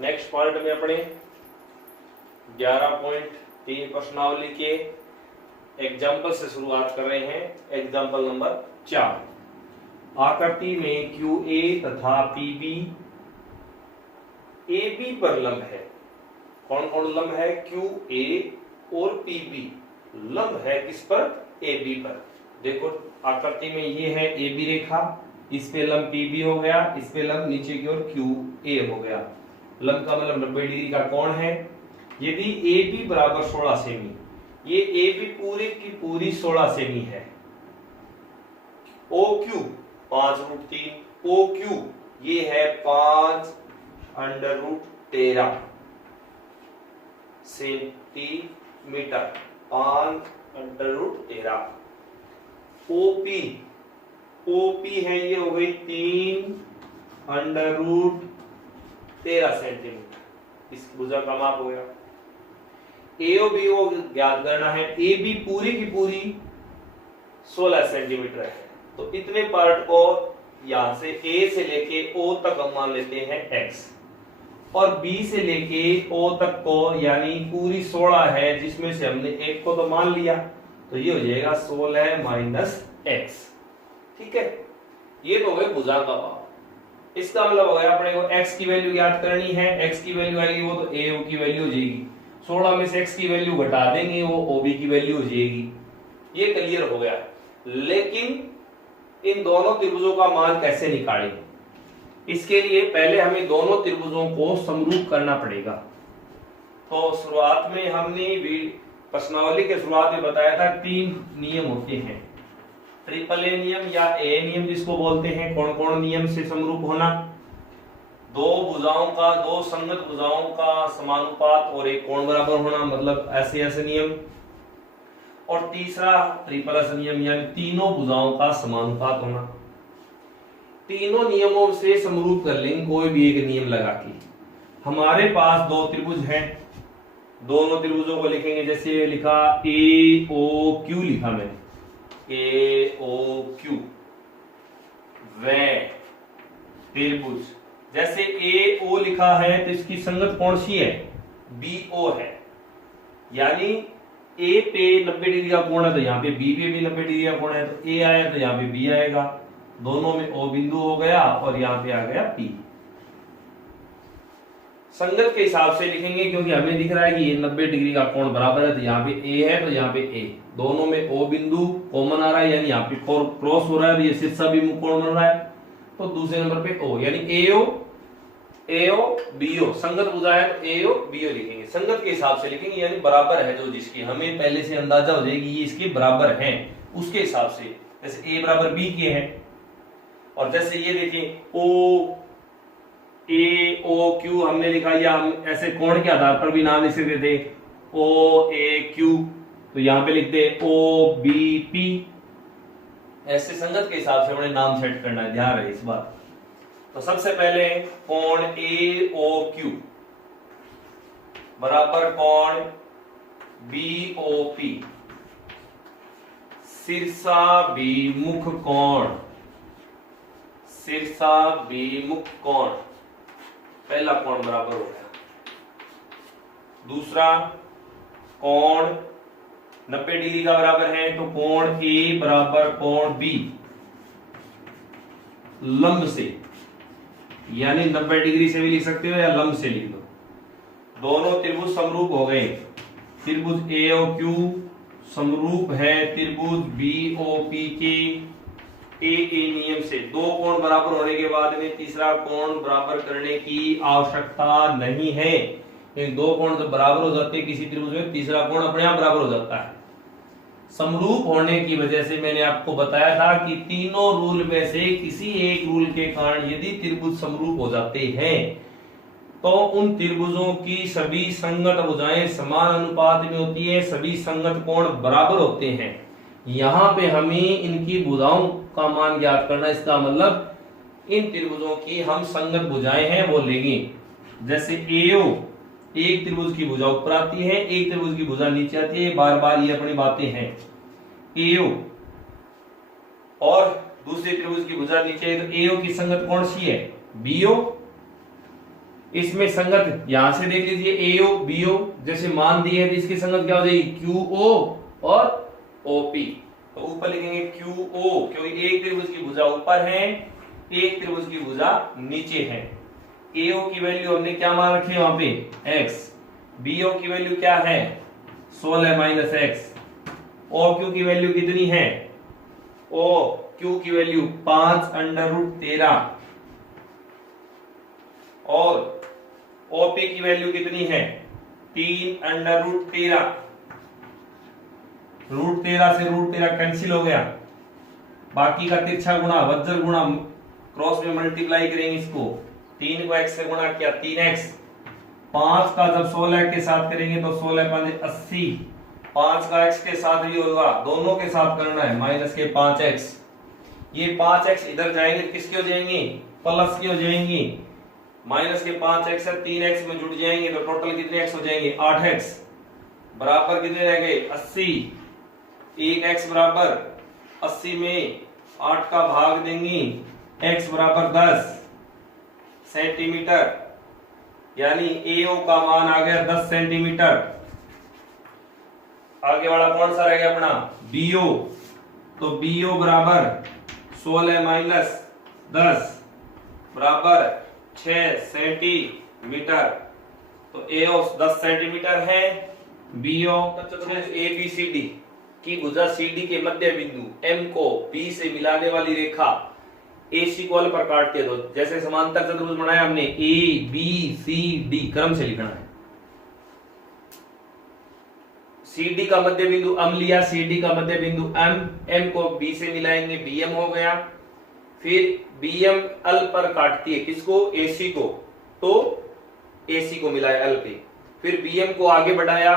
Next part में अपने 11.3 प्रश्नावली के एग्जाम्पल से शुरुआत कर रहे हैं। Example number 4। आकृति में QA तथा PB AB पर लंब है। कौन कौन लंब है? QA और PB लंब है किस पर? AB पर। देखो आकृति में ये है AB रेखा, इस पे लंब PB हो गया, इस पे लंब नीचे की ओर QA हो गया। लंब का मतलब 90 डिग्री का कोण है। यदि AB बराबर 16 सेमी, ये AB पूरी की पूरी 16 सेमी है। OQ 5√3, OQ ये है 5√13 सेंटीमीटर, 5√13। OP है ये हो गई 3√13 सेंटीमीटर, इस भुजा का माप हो गया। AOB को ज्ञात करना है। AB पूरी की पूरी 16 सेंटीमीटर है, तो इतने पार्ट को यहां से A से लेके O तक हम मान लेते हैं x, और B से लेके O तक को यानी पूरी 16 है, जिसमें से हमने एक को तो मान लिया, तो ये हो जाएगा 16 - x। ठीक है, ये तो हो गए भुजा का माप। इसका मतलब हो गया अपने को x की वैल्यू याद करनी है। x की वैल्यू आएगी वो तो AO की वैल्यू हो जाएगी, 16 में से x की वैल्यू घटा देंगे वो OB की वैल्यू हो जाएगी। ये क्लियर हो गया। लेकिन इन दोनों त्रिभुजों का मान कैसे निकालें? इसके लिए पहले हमें दोनों त्रिभुजों को समरूप करना पड़ेगा। तो शुरुआत में हमने प्रश्नावली के शुरुआत में बताया था 3 नियम होते हैं। ट्रिपल ए नियम या ए नियम जिसको बोलते हैं। कौन कौन नियम से समरूप होना? दो संगत भुजाओं का समानुपात और एक कोण बराबर होना, मतलब ऐसे नियम। और तीसरा ट्रिपल एस नियम यानी तीनों भुजाओं का समानुपात होना। तीनों नियमों से समरूप कर लेंगे कोई भी एक नियम लगा के। हमारे पास दो त्रिभुज हैं, दोनों त्रिभुजों को लिखेंगे। जैसे लिखा AOQ, लिखा मैंने AOQ वे त्रिभुज। जैसे AO लिखा है तो इसकी संगत कौन सी है? BO है। यानी A पे 90 डिग्री का कोण है तो यहाँ पे B पे भी 90 डिग्री का कोण है, तो A आया तो यहाँ पे B आएगा। दोनों में O बिंदु हो गया और यहाँ पे आ गया P। संगत के हिसाब से लिखेंगे क्योंकि हमें दिख रहा है कि ये 90 डिग्री का कोण बराबर है, तो यहाँ पे A है तो यहाँ पे A। दोनों में O बिंदु कॉमन आ रहा है, यानी यहाँ पे क्रॉस हो रहा है, तो ये शीर्षाभिमुख कोण बन रहा है। तो दूसरे नंबर पे O, यानी AO BO संगत भुजा है तो AO BO लिखेंगे। संगत के हिसाब से लिखेंगे, यानी बराबर है जो जिसकी हमें पहले से अंदाजा हो जाएगी ये इसके बराबर है, उसके हिसाब से। जैसे A बराबर B के है। और जैसे ये देखिए AOQ हमने लिखा, या हम ऐसे कोण के आधार पर भी नाम लिख सकते थे OAQ, तो यहाँ पे लिखते OBP। ऐसे संगत के हिसाब से हमने नाम सेट करना है, ध्यान रहे इस बात। तो सबसे पहले कोण AOQ बराबर कोण BOP, शीर्षाभिमुख कोण, शीर्षाभिमुख कोण, पहला कोण बराबर हो गया। दूसरा कोण 90 डिग्री का बराबर है, तो कोण A बराबर कोण B लंब से, यानी 90 डिग्री से भी लिख सकते हो या लंब से लिख दो। दोनों त्रिभुज समरूप हो गए। त्रिभुज AOQ समरूप है त्रिभुज BOP के AA नियम से। दो कोण बराबर होने के बाद में तीसरा कोण बराबर करने की आवश्यकता नहीं है। दो कोण जब बराबर हो जाते हैं किसी त्रिभुज में, तीसरा कोण अपने आप बराबर हो जाता है। समरूप होने की वजह से मैंने आपको बताया था कि तीनों रूल में से किसी एक रूल के कारण यदि त्रिभुज समरूप हो जाते हैं तो उन त्रिभुजों की सभी संगत भुजाएं समान अनुपात में होती है, सभी संगत कोण बराबर होते हैं। यहाँ पे हमें इनकी भुजाओं का मान ज्ञात करना, इसका मतलब इन त्रिभुजों की हम संगत भुजाएं हैं वो लेंगे। जैसे AO एक त्रिभुज की भुजा ऊपर आती है, एक त्रिभुज की भुजा नीचे आती है, बार बार ये अपनी बातें हैं। AO और दूसरे त्रिभुज की भुजा नीचे है, तो AO की संगत कौन सी है? BO। इसमें संगत यहां से देख लीजिए एओ बीओ जैसे मान दिए हैं तो इसकी संगत क्या हो जाएगी क्यूओ और ओपी। तो ऊपर लिखेंगे क्यूओ क्योंकि एक त्रिभुज की भुजा ऊपर है एक त्रिभुज की भुजा नीचे है। एओ की वैल्यू हमने क्या मान रखी है वहां पे x, बीओ की वैल्यू क्या है 16 माइनस एक्स, ओ क्यू की वैल्यू कितनी है ओ क्यू की वैल्यू 5√13 और ओपी की वैल्यू कितनी है 3√13। √13 से √13 कैंसिल हो गया, बाकी का तिरछा गुणा वज्र गुणा क्रॉस में मल्टीप्लाई करेंगे इसको 3 को x से गुणा किया 3x, 5 का जब 16 के साथ करेंगे तो 16 5 80, 5 का x के साथ भी होगा दोनों के साथ करना है माइनस के 5x, ये 5x इधर जाएंगे किसके हो जाएंगे प्लस के हो जाएंगे, माइनस के 5x से 3x में जुड़ जाएंगे तो टोटल कितने x हो जाएंगे 8x, बराबर कितने रह गए 80, 1x बराबर 80 में 8 का भाग देंगे x बराबर 10 सेंटीमीटर, यानी एओ का मान आ गया 10 सेंटीमीटर। आगे वाला कौन सा रह गया अपना बीओ, तो बीओ बराबर 16 माइनस 10 बराबर 6 सेंटीमीटर, तो एओ 10 सेंटीमीटर है, BO A B C D की भुजा CD के मध्य बिंदु M को B से मिलाने वाली रेखा AC को L पर काटते हैं तो जैसे समांतर चतुर्भुज बनाया हमने A B C D क्रम से लिखना है। CD का मध्य बिंदु M लिया, CD का मध्य बिंदु M को B से मिलाएंगे BM हो गया, फिर BM L पर काटती है किसको AC को, तो AC को मिलाया L पे, फिर BM को आगे बढ़ाया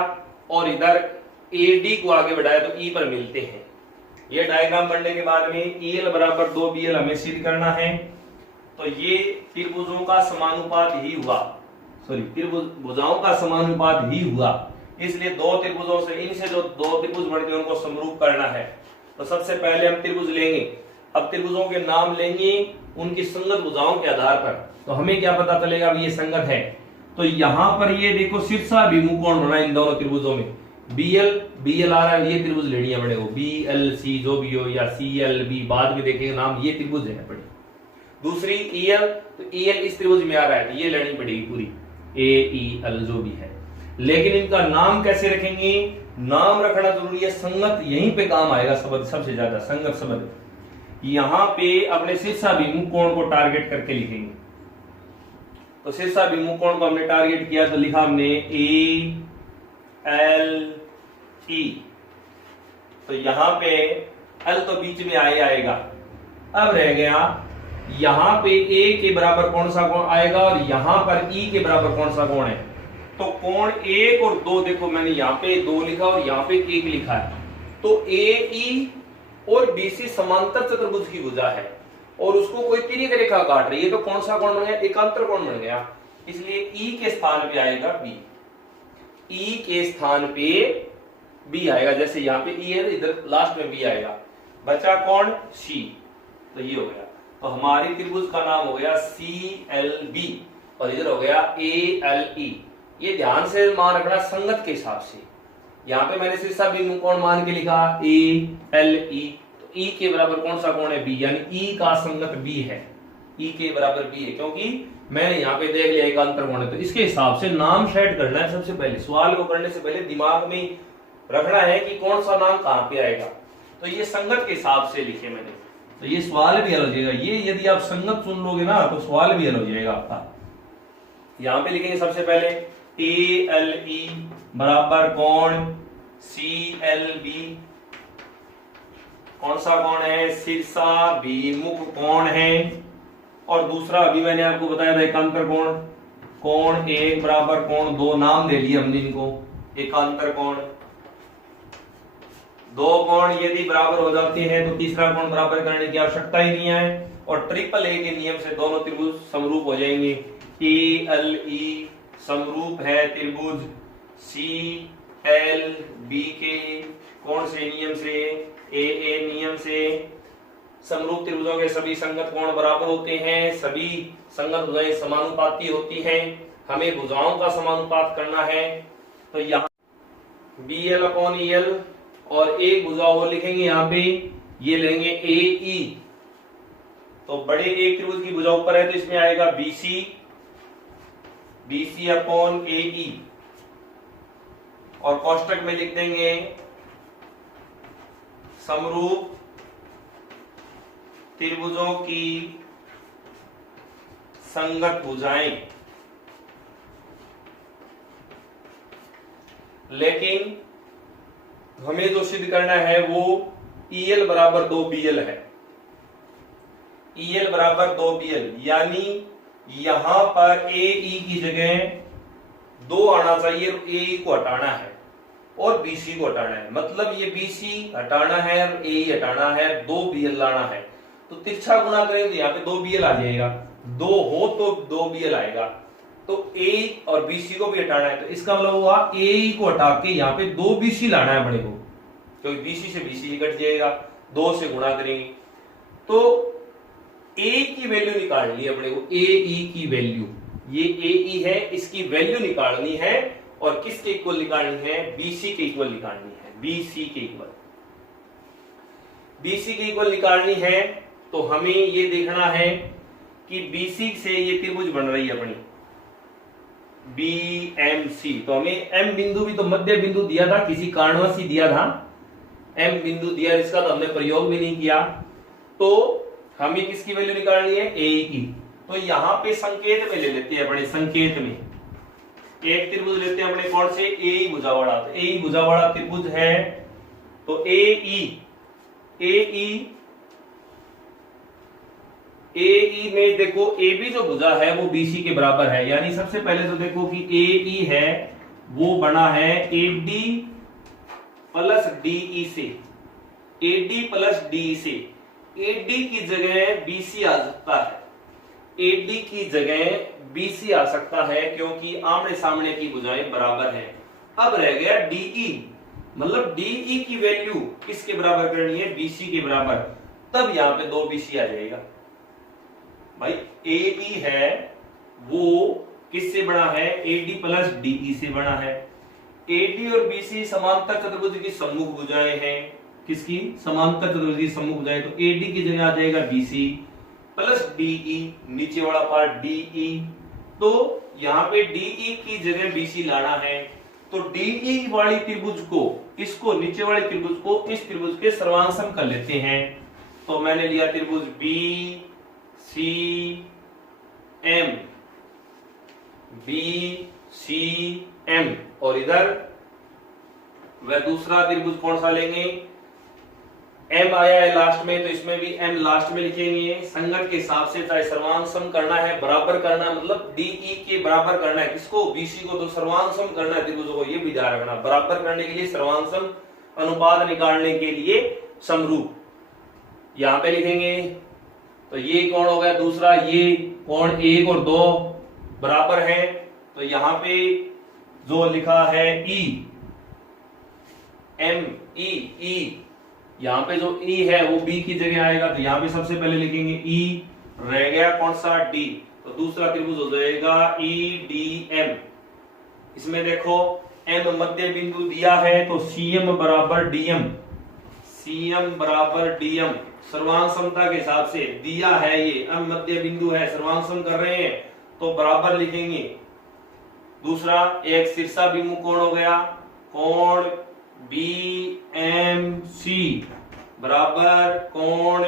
और इधर AD को आगे बढ़ाया तो E पर मिलते हैं। ये डायग्राम बनने के बाद में EL बराबर 2BL हमें सिद्ध करना है, तो ये त्रिभुजों का समानुपात ही हुआ, सॉरी त्रिभुजाओं का समानुपात ही हुआ, इसलिए दो त्रिभुजों से इनसे जो दो त्रिभुज बनते हैं उनको समरूप करना है। तो सबसे पहले हम त्रिभुज लेंगे, अब त्रिभुजों के नाम लेंगे उनकी संगत भुजाओं के आधार पर, तो हमें क्या पता चलेगा अब ये संगत है। तो यहां पर ये देखो शीर्षाभिमुख कोण बना इन दोनों त्रिभुजों में, BL आ रहा है, ये त्रिभुज लेनी है बड़े को BLC जो भी हो या CLB बाद में देखेंगे नाम, ये त्रिभुज है बड़ी। दूसरी EL, तो EL इस त्रिभुज में आ रहा है तो ये लेनी पड़ेगी पूरी AEL जो भी है, लेकिन इनका नाम कैसे रखेंगे, नाम रखना जरूरी है, संगत यहीं पे काम आएगा सबसे ज्यादा संगत शब्द। यहां पे अपने शीर्षाभिमुख कोण को टारगेट करके लिखेंगे, तो शीर्षाभिमुख कोण को हमने टारगेट किया तो लिखा हमने ALE, तो यहां पे L तो बीच में आएगा। अब रह गया यहां पे A के बराबर कौन सा कोण आएगा और यहां पर E के बराबर कौन सा कोण है, तो कोण 1 और 2 देखो मैंने यहाँ पे 2 लिखा और यहाँ पे 1 लिखा है, तो AE और BC समांतर चतुर्भुज की भुजा है और उसको कोई तिर्यक रेखा काट रही है, तो कौन सा कोण बन गया एकांतर कोण बन गया, इसलिए E के स्थान पे आएगा B, E के स्थान पे B आएगा, जैसे यहाँ पे E है इधर लास्ट में B आएगा, बचा कौन C, तो ये हो गया, तो हमारी त्रिभुज का नाम हो गया CLB और इधर हो गया ALE। ये ध्यान से मान रखना संगत के हिसाब से, यहाँ पे मैंने शीर्षाभिमुख कोण मान के लिखा ALE, तो E के बराबर कौन सा कोण है B, यानी E का संगत B है, E के बराबर B है, क्योंकि मैंने यहाँ पे देख लिया एकांतर कोण है, तो इसके हिसाब से नाम सेट करना है। सबसे पहले सवाल को करने से पहले दिमाग में रखना है कि कौन सा नाम कहाँ पे आएगा, तो ये संगत के हिसाब से लिखे मैंने, तो ये सवाल भी हल हो जाएगा। ये यदि आप संगत सुन लोगे ना तो सवाल भी हल हो जाएगा आपका। यहां पे लिखेंगे सबसे पहले ALE बराबर कोण CLB, कौन सा कोण है शीर्षाभिमुख कोण है, और दूसरा अभी मैंने आपको बताया था एकांतर कोण, कोण 1 बराबर कोण 2, नाम ले लिए हमने इनको एकांतर कोण। दो कोण यदि बराबर हो जाते हैं तो तीसरा कोण बराबर करने की आवश्यकता ही नहीं है, और ट्रिपल ए के नियम से दोनों त्रिभुज समरूप हो जाएंगे। ALE समरूप है त्रिभुज CLB के कौन से नियम से, AA नियम से, समरूप त्रिभुजों के सभी संगत कोण बराबर होते हैं, सभी संगत भुजाएं समानुपाती होती हैं। हमें भुजाओं का समानुपात करना है, तो यहाँ BL/EL और एक भुजा और लिखेंगे यहाँ पे, ये लेंगे AE। तो बड़े एक त्रिभुज की भुजा ऊपर है तो इसमें आएगा BC/AE और कोष्टक में लिख देंगे समरूप त्रिभुजों की संगत भुजाएं। लेकिन हमें जो सिद्ध करना है वो EL बराबर 2BL है। EL बराबर 2BL यानी यहां पर AE की जगह 2 आना चाहिए, AE को हटाना है और BC को हटाना है। मतलब ये BC हटाना है और AE हटाना है, 2BL लाना है। तो तिरछा गुणा करें तो यहाँ पे 2BL आ जाएगा, 2 हो तो 2BL आएगा। तो AE और BC को भी हटाना है, तो इसका मतलब हुआ AE को हटा के यहाँ पे 2BC लाना है अपने को, क्योंकि BC से BC कट जाएगा, 2 से गुणा करेंगे। तो A की वैल्यू निकालनी है अपने को, AE की वैल्यू, ये AE है, इसकी वैल्यू निकालनी है और किसके इक्वल निकालनी है, BC के इक्वल निकालनी है, BC के इक्वल, BC के इक्वल निकालनी है। तो हमें ये देखना है कि BC से ये त्रिभुज बन रही है अपनी BMC। तो हमें M बिंदु भी तो मध्य बिंदु दिया था, किसी कारणवश ही दिया था, M बिंदु दिया, इसका तो हमने प्रयोग भी नहीं किया। तो हमें किसकी वैल्यू निकालनी है, AE की। तो यहां पे संकेत में ले लेते हैं अपने, संकेत में एक त्रिभुज लेते हैं अपने, कौन से, AE भुजा वाला। तो AE भुजा वाला त्रिभुज है, तो AE में देखो AB जो भुजा है वो BC के बराबर है, यानी सबसे पहले तो देखो कि AE है वो बना है AD प्लस DE से, AD प्लस DE से। AD की जगह BC आ सकता है, AD की जगह BC आ सकता है क्योंकि आमने सामने की भुजाएं बराबर हैं। अब रह गया DE, मतलब DE की वैल्यू किसके बराबर करनी है, BC के बराबर, तब यहां पे 2BC आ जाएगा। भाई AE है वो किससे बना है, AD प्लस DE से बना है। AD और BC समांतर चतुर्भुज की सम्मुख भुजाएं हैं, किसकी, समांतर चतुर्भुज की सम्मुख भुजाएं। तो AD की जगह आ जाएगा BC प्लस DE, नीचे वाला पार्ट DE। तो यहाँ पे DE की जगह BC लाना है, तो DE वाली त्रिभुज को, इसको नीचे वाले त्रिभुज को इस त्रिभुज के सर्वांग कर लेते हैं। तो मैंने लिया त्रिभुज BCM और इधर वह दूसरा त्रिभुज कौन सा लेंगे, M आया है लास्ट में, तो इसमें भी M लास्ट में लिखेंगे। संगत के हिसाब से चाहे सर्वांग सम करना है, बराबर करना है, मतलब DE के बराबर करना है किसको, BC को, तो सर्वांग सम करना है त्रिभुजों को, ये भी ध्यान रखना। बराबर करने के लिए, सर्वांग सम अनुपात निकालने के लिए समरूप यहां पे लिखेंगे। तो ये कौन हो गया दूसरा, ये कौन 1 और 2 बराबर है, तो यहां पे जो लिखा है E यहाँ पे जो E है वो B की जगह आएगा, तो यहाँ पे सबसे पहले लिखेंगे E, रह गया कौन सा, D। तो दूसरा त्रिभुज हो जाएगा EDM। इसमें देखो M मध्य बिंदु दिया है, तो CM बराबर DM, CM बराबर DM, सर्वांग समता के हिसाब से दिया है, ये M मध्य बिंदु है, सर्वांग सम कर रहे हैं तो बराबर लिखेंगे। दूसरा एक शीर्षाभिमुख कोण हो गया, कोण BMC बराबर कोण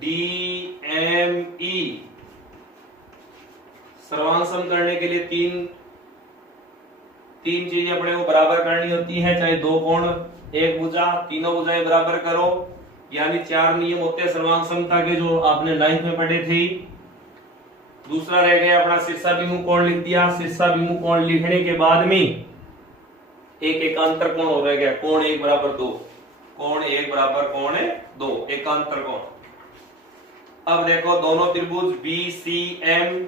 DME। सर्वांग सम करने के लिए तीन चीजें अपने को बराबर करनी होती है, चाहे 2 कोण, 1 भुजा, तीनों भुजाएं बराबर करो, यानी 4 नियम होते हैं सर्वांग समता के, जो आपने 9th में पढ़े थे। दूसरा रह गया अपना शीर्षाभिमुख कोण लिख दिया। शीर्षाभिमुख कोण लिखने के बाद में एक एकांतर कोण हो रह गया, कोण 1 बराबर 2, कोण 1 बराबर कोण 2, एकांतर कोण। अब देखो दोनों त्रिभुज BCM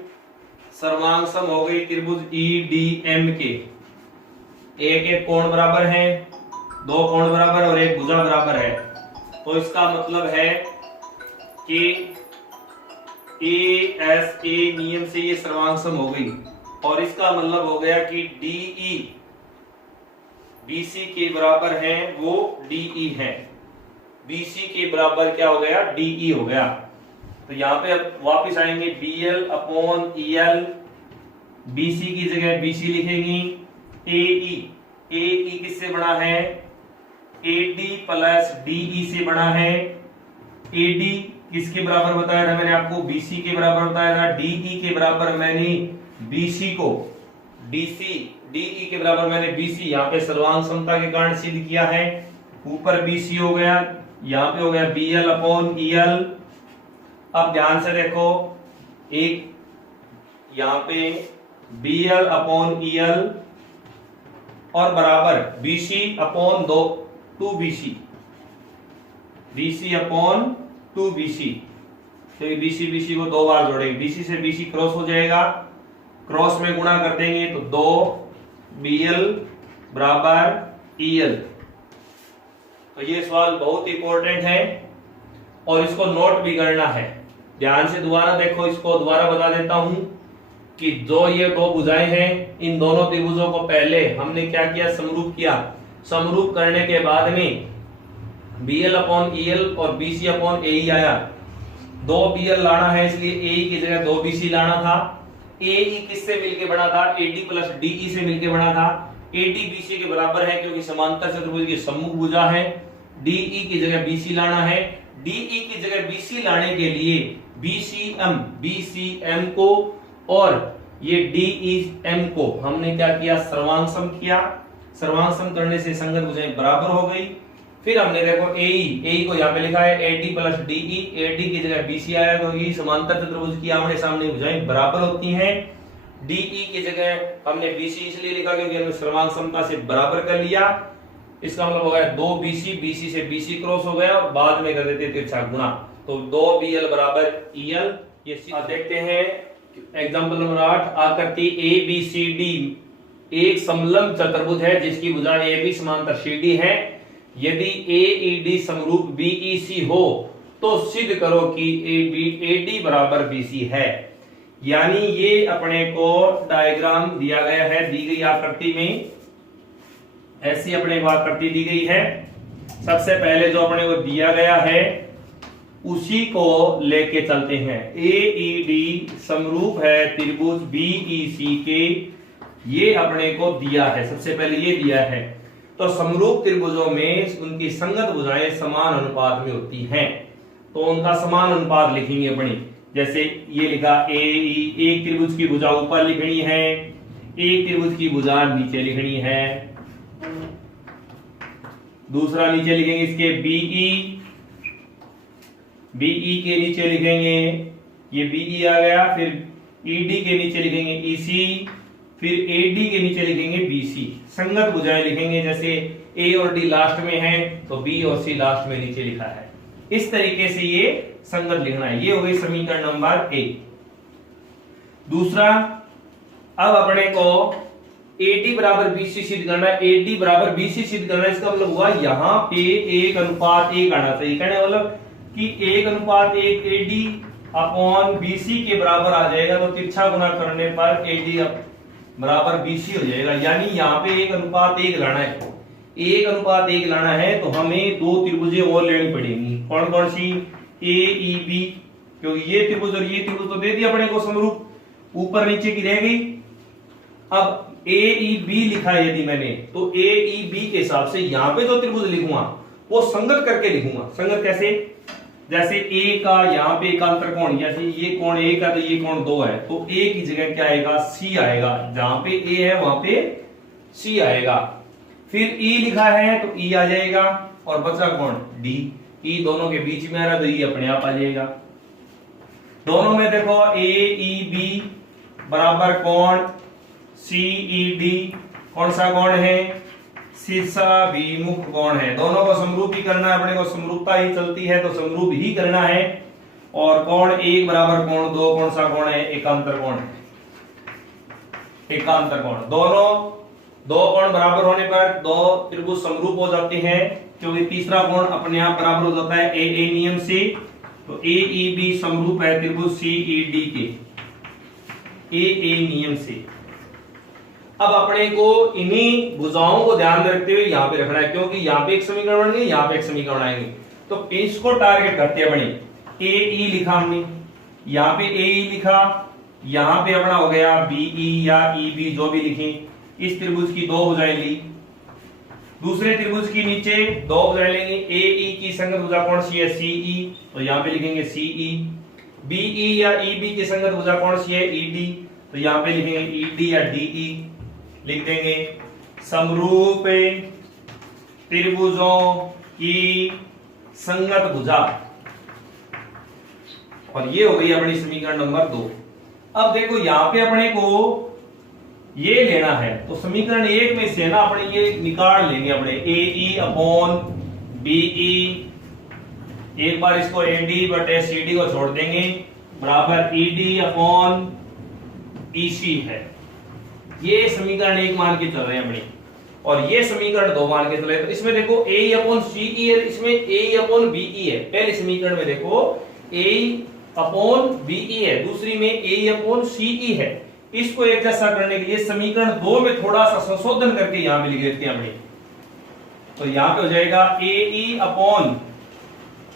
सर्वांग सम हो गई त्रिभुज EDM के, एक कोण बराबर है, 2 कोण बराबर और 1 भुजा बराबर है। तो इसका मतलब है कि ए एस ए नियम से ये सर्वांग सम हो गई, और इसका मतलब हो गया कि डीई बीसी के बराबर है, वो डीई है। बीसी के बराबर क्या हो गया, डीई हो गया। तो यहां पे अब वापस आएंगे, बीएल अपॉन ईएल, बीसी की जगह बीसी लिखेंगी, एई, एई किससे बना है, एडी प्लस डीई से बना है। एडी किसके बराबर बताया था मैंने आपको, बीसी के बराबर बताया था। डीई के बराबर मैंने बीसी को, डीसी डीई के बराबर मैंने बीसी, यहाँ पे सर्वांग समता के कारण सिद्ध किया है। ऊपर बीसी हो गया, यहाँ पे हो गया बीएल अपॉन ईएल। अब ध्यान से देखो, एक यहाँ पे बीएल अपॉन ईएल और बराबर BC upon 2BC, BC upon 2BC। तो ये BC BC को 2 बार जोड़ेंगे, BC से BC क्रॉस हो जाएगा, क्रॉस में गुणा कर देंगे तो 2BL बराबर EL। तो ये सवाल बहुत इंपॉर्टेंट है और इसको नोट भी करना है। ध्यान से दोबारा देखो, इसको दोबारा बता देता हूं कि जो ये दो भुजाएं हैं, इन दोनों त्रिभुजों को पहले हमने क्या किया, समरूप किया। समरूप करने के बाद में BL अपॉन EL और BC अपॉन AE आया। 2BL लाना है, इसलिए AE की जगह 2BC लाना था। AE किससे मिलके बना था, AD प्लस DE से मिलके बना था। AD BC के बराबर है क्योंकि समांतर चतुर्भुज की सम्मुख भुजा है। DE की जगह BC लाना है। DE की जगह BC लाने के लिए BCM को और ये DEM को हमने क्या किया, सर्वांग सम किया। सर्वांग सम करने से संगत भुजाएं बराबर हो गई। फिर हमने देखो AE को यहाँ पे लिखा है AD प्लस DE, AD की जगह BC आया क्योंकि समांतर चतुर्भुज की आमने सामने भुजाएं बराबर होती हैं। DE की जगह हमने BC इसलिए लिखा क्योंकि हमने सर्वांग समता से बराबर कर लिया। इसका मतलब हो गया 2BC, BC से BC क्रॉस हो गया और बाद में कर देते तिरछा गुणा, तो 2BL बराबर EL। ये देखते हैं एग्जांपल नंबर 8। आकृति ABCD एक समलंब चतुर्भुज है जिसकी भुजाएं AB समांतर CD है। यदि AED समरूप BEC हो तो सिद्ध करो कि AD बराबर BC है। यानी ये अपने को डायग्राम दिया गया है, दी गई आकृति में ऐसी अपने को आकृति दी गई है। सबसे पहले जो अपने को दिया गया है उसी को लेके चलते हैं। AED समरूप है त्रिभुज BEC के, ये अपने को दिया है, सबसे पहले ये दिया है। तो समरूप त्रिभुजों में उनकी संगत भुजाएं समान अनुपात में होती हैं, तो उनका समान अनुपात लिखेंगे अपनी। जैसे ये लिखा AE, एक त्रिभुज की भुजा ऊपर लिखनी है, एक त्रिभुज की भुजा नीचे लिखनी है। दूसरा नीचे लिखेंगे इसके BE के नीचे लिखेंगे, ये BE आ गया। फिर ED के नीचे लिखेंगे EC, फिर AD के नीचे लिखेंगे BC। संगत भुजाएं लिखेंगे, जैसे A और D लास्ट में है तो B और C लास्ट में नीचे लिखा है। इस तरीके से ये संगत लिखना है। ये हो गई समीकरण नंबर 1। दूसरा, अब अपने को AD बराबर BC सिद्ध करना है। AD बराबर BC सिद्ध करना है, इसका मतलब हुआ यहाँ पे 1:1 आना चाहिए। कहने मतलब कि 1:1 AD अपॉन BC के बराबर आ जाएगा, तो तिरछा गुना करने पर AD बराबर BC हो जाएगा। यानी यहाँ पे 1:1 लाना है। 1:1 लाना है तो हमें दो त्रिभुजें और लेनी पड़ेंगी। कौन कौन सी, AEB, क्योंकि ये त्रिभुज और ये त्रिभुज तो दे दिया अपने को समरूप, ऊपर नीचे की रह गई। अब AEB लिखा है यदि मैंने, तो AEB के हिसाब से यहाँ पे जो त्रिभुज लिखूंगा वो संगत करके लिखूंगा। संगत कैसे, जैसे A का यहाँ पे एकांतर कोण, जैसे ये कोण 1 है तो ये कोण 2 है, तो A की जगह क्या आएगा, C आएगा। जहां पे A है वहां पे C आएगा। फिर E लिखा है तो E आ जाएगा और बचा कोण D। E दोनों के बीच में आ रहा तो E अपने आप आ जाएगा। दोनों में देखो AEB बराबर कोण CED, कौन सा कोण है, शीर्षाभिमुख कोण है। दोनों को समरूप ही करना है, अपने को समरूपता ही चलती है तो समरूप ही करना है। और कोण 1 बराबर कोण 2 कौन सा कोण है, एकांतर कोण। एकांतर कोण, दोनों दो कोण बराबर होने पर दो त्रिभुज समरूप हो जाते हैं, क्योंकि तीसरा कोण अपने आप बराबर हो जाता है AA नियम से। तो ए ई बी समरूप है त्रिभुज सी ई डी के ए नियम से। अब अपने को इन्हीं भुजाओं को ध्यान में रखते हुए यहां पे रखना है, क्योंकि यहां पे एक समीकरण बनेंगे, यहां पे एक समीकरण आएंगे। तो इसको टारगेट करते हैं अपने ए ई लिखा हमने, यहां पे ए ई लिखा, यहां पे अपना हो गया बी ई या ई बी जो भी लिखें। इस त्रिभुज की दो भुजाएं ली, दूसरे त्रिभुज की नीचे दो भुजाएं लेंगे। ए ई की संगत भुजा कौन सी है? सी ई, तो यहां पे लिखेंगे सी ई। बी ई या ई बी की संगत भुजा कौन सी है? ई डी, तो यहां पे लिखेंगे ई डी या डी ई लिख देंगे। समरूप त्रिभुजों की संगत भुजा, और ये हो गई अपनी समीकरण नंबर 2। अब देखो यहां पे अपने को ये लेना है, तो समीकरण 1 में से ना अपने ये निकाल लेंगे अपने ए ई अपॉन बी ई, एक बार इसको ए डी बटे सी डी को छोड़ देंगे, बराबर ई डी अपॉन ई सी है। ये समीकरण 1 मान के चल रहे हैं अपने, और ये समीकरण 2 मान के चल रहे हैं। तो इसमें देखो ए अपॉन सी ई है, इसमें ए अपॉन बी ई है। पहले समीकरण में देखो ए अपॉन बी ई है, दूसरी में ए अपॉन सी ई है। इसको एक जैसा करने के लिए समीकरण 2 में थोड़ा सा संशोधन करके यहां पे लिख देते हैं अपने। तो यहां पे हो जाएगा ए ई अपॉन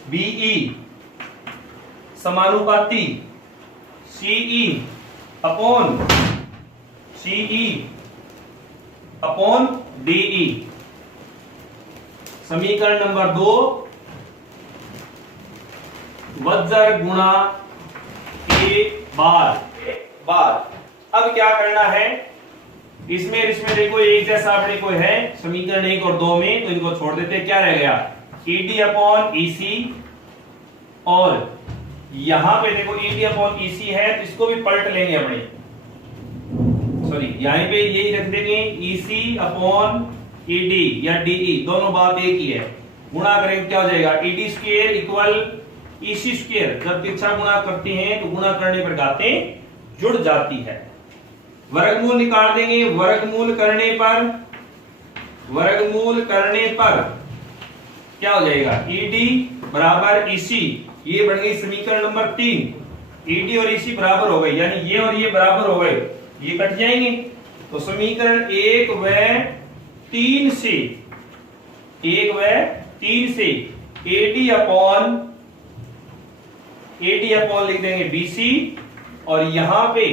बी ई समानुपाती सी ई अपॉन सी ई अपॉन डी ई। समीकरण नंबर 2 वज्र गुणा ए बार। अब क्या करना है, इसमें देखो एक जैसा अपने को है समीकरण 1 और 2 में, तो इनको छोड़ देते हैं। क्या रह गया? ई डी अपॉन ई सी, और यहां पे देखो ई डी अपॉन ई सी है, तो इसको भी पलट लेंगे अपने, सॉरी यहां पे यही रख देंगे ई सी अपॉन ई डी या डी ई, दोनों बात एक ही है। गुणा करेंगे क्या हो जाएगा? ई डी स्क्वायर इक्वल ई सी स्क्वायर। जब तिरछा गुणा करते हैं तो गुणा करने पर घातें जुड़ जाती है। वर्गमूल निकाल देंगे, वर्गमूल करने पर क्या हो जाएगा? ई डी बराबर ई सी, ये बन गई समीकरण नंबर 3। ई डी और ई सी बराबर हो गई, यानी ये और ये बराबर हो गए, ये कट जाएंगे। तो समीकरण 1 व 3 से ए डी अपॉन लिख देंगे बी सी, और यहां पे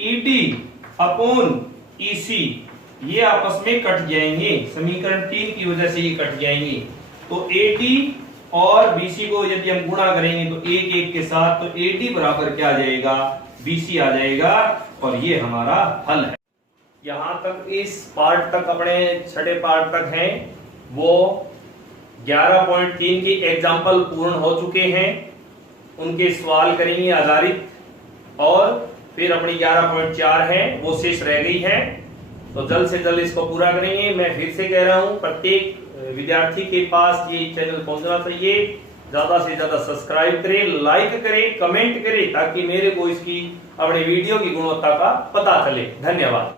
ई डी अपॉन ई सी, ये आपस में कट जाएंगे, समीकरण 3 की वजह से ये कट जाएंगे। तो ए डी और बी सी को यदि हम गुणा करेंगे तो एक एक के साथ, तो ए डी बराबर क्या आ जाएगा? बी सी आ जाएगा, और ये हमारा हल है। यहां तक इस पार्ट तक अपने छठे पार्ट तक है, वो 11.3 की एग्जाम्पल पूर्ण हो चुके हैं, उनके सवाल करेंगे आधारित, और फिर अपनी 11.4 है वो शेष रह गई है। तो जल्द से जल्द इसको पूरा करेंगे। मैं फिर से कह रहा हूं, प्रत्येक विद्यार्थी के पास ये चैनल पहुंचना चाहिए। ज्यादा से ज्यादा सब्सक्राइब करें, लाइक करें, कमेंट करें, ताकि मेरे को इसकी अपने वीडियो की गुणवत्ता का पता चले। धन्यवाद।